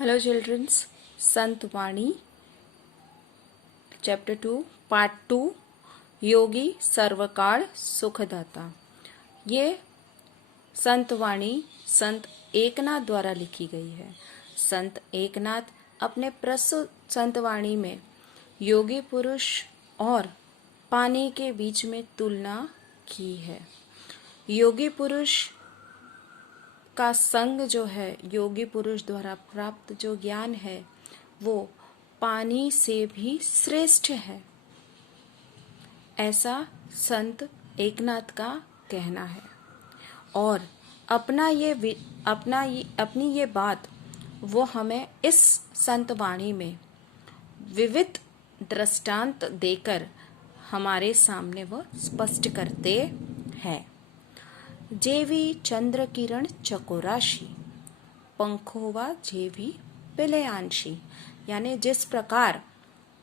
Hello, childrens. Sant Vani, Chapter 2, Part 2, योगी सर्वकाल सुखदाता। ये संत वाणी संत एकनाथ द्वारा लिखी गई है। संत एकनाथ अपने प्रस्तुत संत वाणी में योगी पुरुष और पानी के बीच में तुलना की है। योगी पुरुष का संग जो है, योगी पुरुष द्वारा प्राप्त जो ज्ञान है वो पानी से भी श्रेष्ठ है, ऐसा संत एकनाथ का कहना है। और अपनी ये बात वो हमें इस संत वाणी में विविध दृष्टांत देकर हमारे सामने वह स्पष्ट करते हैं। जेवी चंद्र किरण चकोराशी, पंखोवा जेवी पिलयांशी। यानी जिस प्रकार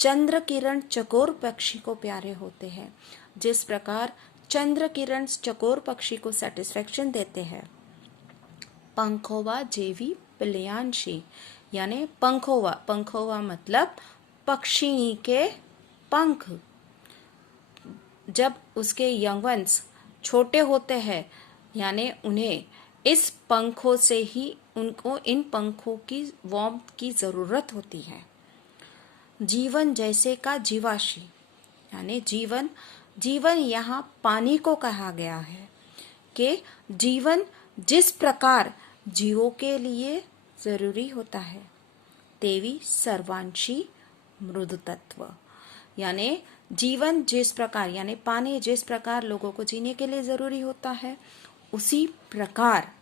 चंद्र किरण चकोर पक्षी को प्यारे होते हैं, जिस प्रकार चंद्र किरण चकोर पक्षी को सेटिस्फेक्शन देते हैं, पंखोवा जेवी पिलयांशी। यानी पंखोवा मतलब पक्षी के पंख। जब उसके यंग वंस छोटे होते हैं, यानी उन्हें इस पंखों से ही उनको इन पंखों की वार्मथ की जरूरत होती है। जीवन जैसे का जीवाशी, यानी जीवन यहाँ पानी को कहा गया है कि जीवन जिस प्रकार जीवों के लिए जरूरी होता है, तेवी सर्वांशी मृदु तत्व। यानी जीवन जिस प्रकार, यानी पानी जिस प्रकार लोगों को जीने के लिए जरूरी होता है, उसी प्रकार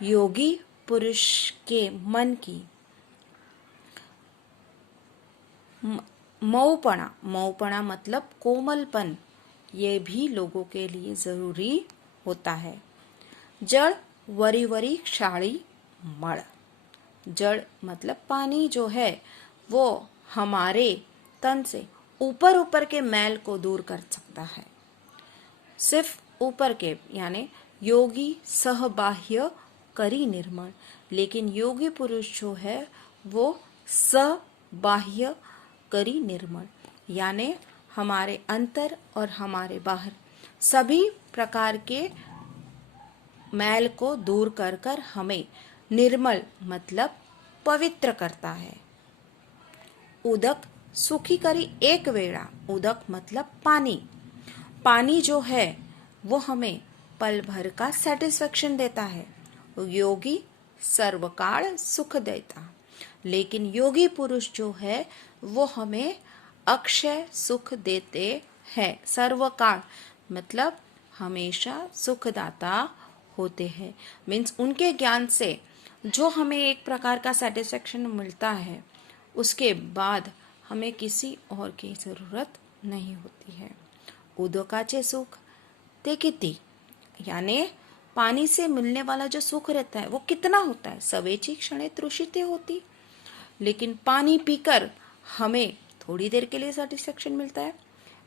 योगी पुरुष के मन की मऊपना मतलब कोमलपन, ये भी लोगों के लिए जरूरी होता है। जड़ वरी क्षाली मड़। जड़ मतलब पानी जो है वो हमारे तन से ऊपर के मैल को दूर कर सकता है। सिर्फ ऊपर के, यानी योगी सहबाह्य करी निर्मल, लेकिन योगी पुरुष जो है वो सबाह्य करी निर्मल, यानी हमारे अंतर और हमारे बाहर सभी प्रकार के मैल को दूर कर हमें निर्मल मतलब पवित्र करता है। उदक सुखी करी एक वेड़ा। उदक मतलब पानी जो है वो हमें पल भर का सेटिस्फेक्शन देता है। योगी सर्वकाल सुख देता, लेकिन योगी पुरुष जो है वो हमें अक्षय सुख देते हैं। सर्वकाल मतलब हमेशा सुखदाता होते हैं। मीन्स उनके ज्ञान से जो हमें एक प्रकार का सेटिस्फेक्शन मिलता है, उसके बाद हमें किसी और की जरूरत नहीं होती है। उदकाचे सुख ते किती, यानी पानी से मिलने वाला जो सुख रहता है वो कितना होता है। सवेची क्षणे तृषिते होती, लेकिन पानी पीकर हमें थोड़ी देर के लिए सेटिस्फेक्शन मिलता है।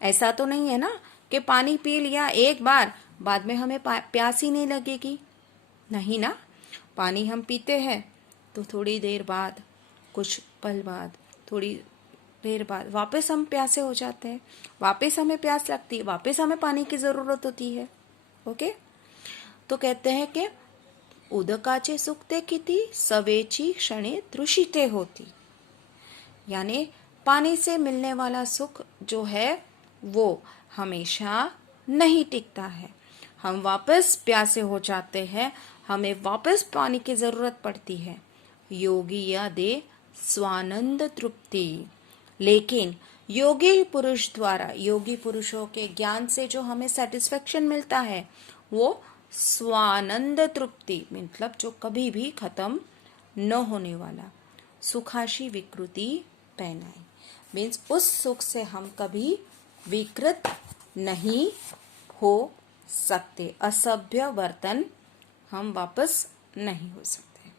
ऐसा तो नहीं है ना कि पानी पी लिया एक बार, बाद में हमें प्यास ही नहीं लगेगी। नहीं ना, पानी हम पीते हैं तो थोड़ी देर बाद, कुछ पल बाद, थोड़ी देर बाद वापस हम प्यासे हो जाते हैं, वापस हमें प्यास लगती है, वापस हमें पानी की जरूरत होती है। ओके, तो कहते हैं कि उदकाचे सुखते किती सवेची क्षणे तृषिते होती। यानी पानी से मिलने वाला सुख जो है वो हमेशा नहीं टिकता है। हम वापस प्यासे हो जाते हैं, हमें वापस पानी की जरूरत पड़ती है। योगी या दे स्वानंद तृप्ति, लेकिन योगी पुरुष द्वारा, योगी पुरुषों के ज्ञान से जो हमें सेटिस्फेक्शन मिलता है वो स्वानंद तृप्ति, मतलब जो कभी भी खत्म न होने वाला। सुखाशी विकृति पहनाई, मीन्स उस सुख से हम कभी विकृत नहीं हो सकते, असभ्य वर्तन हम वापस नहीं हो सकते।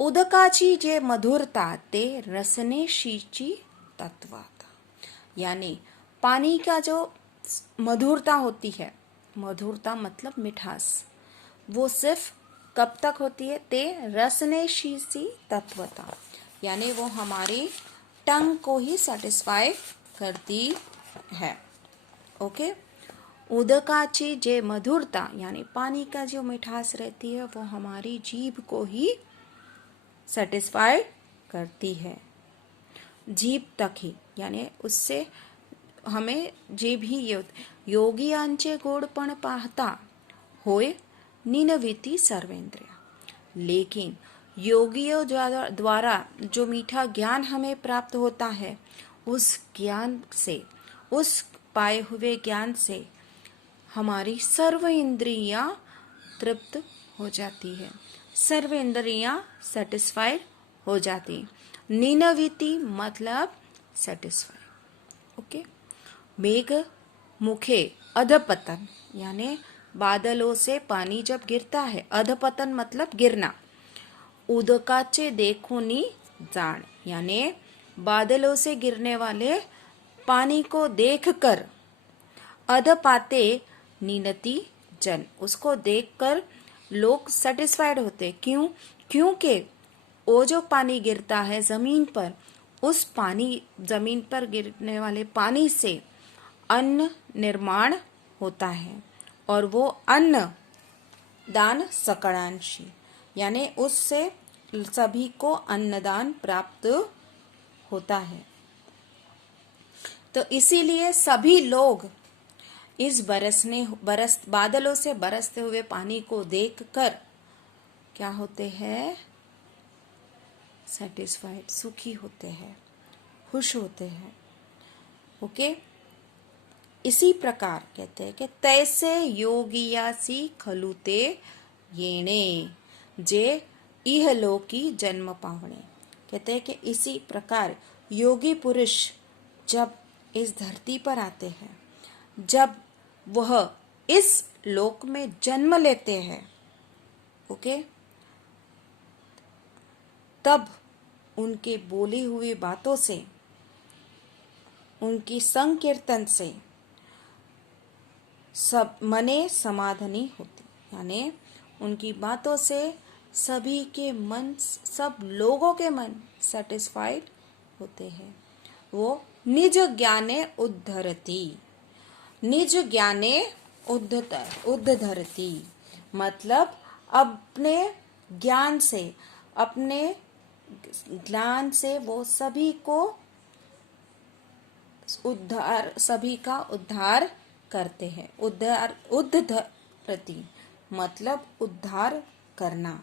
उदकाची जे मधुरता ते रसने शीची तत्वाता, यानी पानी का जो मधुरता होती है, मधुरता मतलब मिठास, वो सिर्फ कब तक होती है? ते रसनेशीसी तत्वता, यानी वो हमारी टंग को ही सेटिस्फाई करती है. ओके. उदकाची जे मधुरता यानी पानी का जो मिठास रहती है वो हमारी जीभ को ही सेटिस्फाई करती है. जीभ तक ही, यानी उससे हमें जे भी योगियांचे गोडपण पाहता होय निनविती सर्वेंद्रिया. लेकिन योगियों द्वारा जो मीठा ज्ञान हमें प्राप्त होता है, उस ज्ञान से, उस पाए हुए ज्ञान से हमारी सर्व इंद्रियां तृप्त हो जाती है, सर्व इंद्रियां सेटिस्फाइड हो जाती. निनविति मतलब सेटिस्फाइड. ओके. मेघ मुखे अधपतन, यानी बादलों से पानी जब गिरता है, अधपतन मतलब गिरना. उदकाचे देखोनी जान, यानी बादलों से गिरने वाले पानी को देखकर अधपाते नीनति जन, उसको देखकर लोग सेटिस्फाइड होते. क्यों? क्योंकि वो जो पानी गिरता है जमीन पर, उस पानी, जमीन पर गिरने वाले पानी से अन्न निर्माण होता है और वो अन्न दान सकळांशी, यानी उससे सभी को अन्नदान प्राप्त होता है. तो इसीलिए सभी लोग इस बादलों से बरसते हुए पानी को देखकर क्या होते हैं? सेटिस्फाइड, सुखी होते हैं, खुश होते हैं. ओके. इसी प्रकार कहते हैं कि तैसे योगियासी खलुते येणे जे इहलोकी जन्म पावणे. कहते हैं कि इसी प्रकार योगी पुरुष जब इस धरती पर आते हैं, जब वह इस लोक में जन्म लेते हैं, ओके, तब उनके बोली हुई बातों से, उनकी संकीर्तन से सब मने समाधानी होती, यानी उनकी बातों से सभी के मन, सब लोगों के मन सेटिस्फाइड होते हैं. वो निज ज्ञाने उद्धरती, निज ज्ञाने उद्धरती मतलब अपने ज्ञान से, अपने ज्ञान से वो सभी को उद्धार, सभी का उद्धार करते हैं. उद्धरती मतलब उद्धार करना,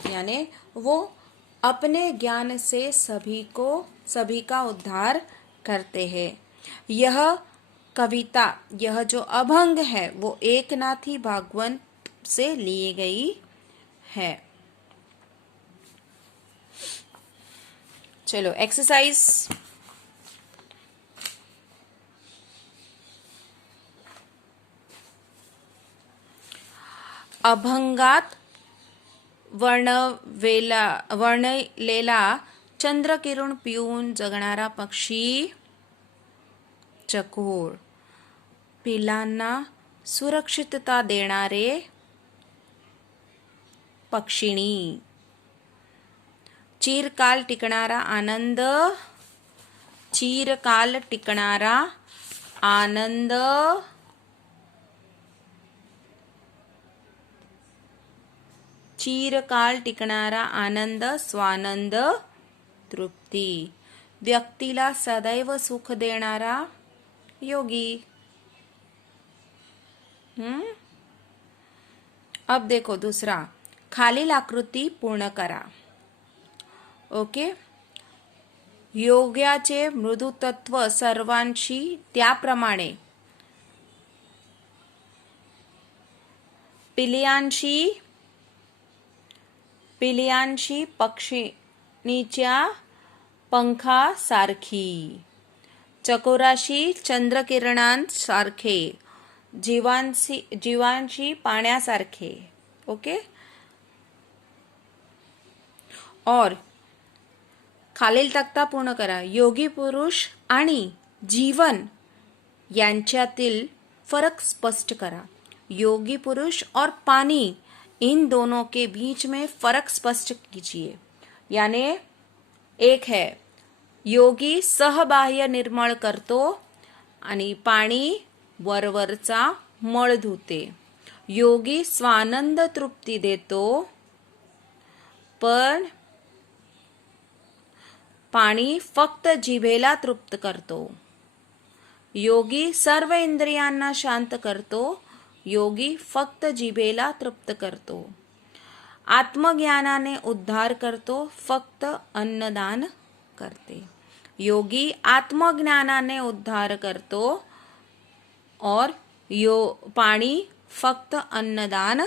यानी वो अपने ज्ञान से सभी का उद्धार करते हैं. यह कविता, यह जो अभंग है वो एकनाथी भागवत से ली गई है. चलो एक्सरसाइज. अभंगात वर्णलेला चंद्रकिरण पिऊन जगणारा पक्षी चकोर. पिलांना सुरक्षितता देणारे पक्षिणी. चिरकाल टिकणारा आनंद, चिरकाल टिकणारा आनंद, चिरकाल टिकणारा आनंद, स्वानंद, तृप्ती. व्यक्तीला सदैव सुख देणारा योगी. अब देखो दूसरा, खालील आकृती पूर्ण करा. ओके. योग्याचे मृदू तत्व सर्वांशी त्याप्रमाणे पिलियांशी पक्षिणीच्या पंखासारखी, चकोराशी चंद्रकिरणांसारखे, जीवांशी पाण्यासारखे. ओके. और खालील तक्ता पूर्ण करा. योगी पुरुष आणि जीवन यांच्यातील फरक स्पष्ट करा. योगी पुरुष और पानी, इन दोनों के बीच में फरक स्पष्ट कीजिए. याने एक है योगी सहबाह्य निर्मळ करतो आणि पाणी वरवरचा मळ धुते. योगी स्वानंद तृप्ती देतो, पण पाणी फक्त जिभेला तृप्त करतो. योगी सर्व इंद्रियांना शांत करतो, योगी फक्त जिभेला तृप्त करतो. आत्मज्ञानाने उद्धार करतो, फक्त अन्नदान करते. योगी आत्मज्ञानाने उद्धार करतो और पाणी फक्त अन्नदान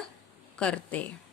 करते.